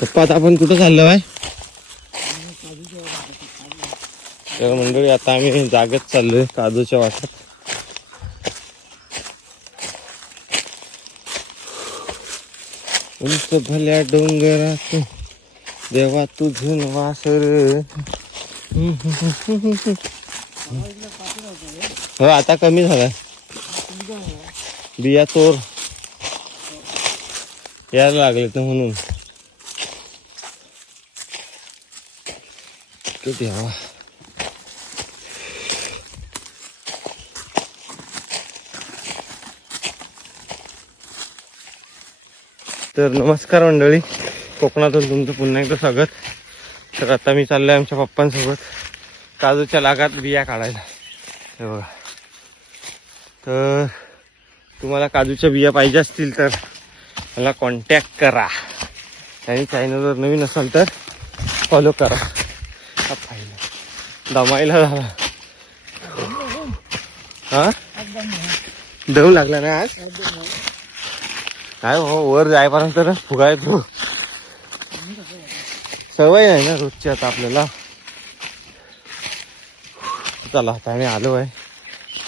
पप्पा आता आपण कुठं चाललो आहे? तर मंडळी आता आम्ही जागेत चाललोय काजूच्या वाटात. उंच भल्या डोंगरात देवा तुझून वासर. हो आता कमी झालाय. बिया चोर यायला लागले तर म्हणून. किती हवा. तर नमस्कार मंडळी, कोकणातून तुमचं पुन्हा एकदा स्वागत. तर आता मी चाललोय आमच्या पप्पांसोबत काजूच्या लागात बिया काढायला. हे बघा. तर तुम्हाला काजूच्या बिया पाहिजे असतील तर मला कॉन्टॅक्ट करा आणि चॅनलवर नवीन असाल तर फॉलो करा. हा पाहिलं दमायला झाला. हा दम लागला ना आज. काय हो वर जायपर्यंत फुगायचो. सवय नाही ना रोजची आता आपल्याला. चला आता आम्ही आलो आहे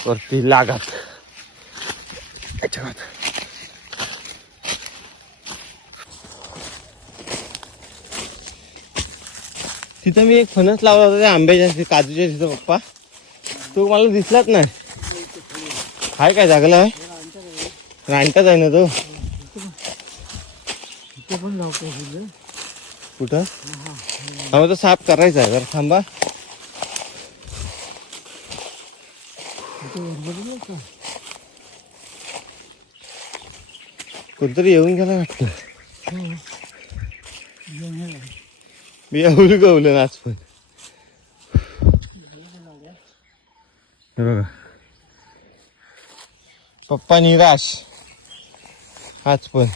वरती लागात. तिथं मी एक फणस लावला होता त्या आंब्याच्या काजूच्या तिथं पप्पा. तो मला दिसलाच नाही. हाय काय जागला आहे? रानटाच आहे ना तो. कुठं? हा तो साफ करायचा आहे जरा थांबा. कोणतरी येऊन गेला वाटतं. मी एवढं गवलं आज पण. हे बघा पप्पा निराश आज पण.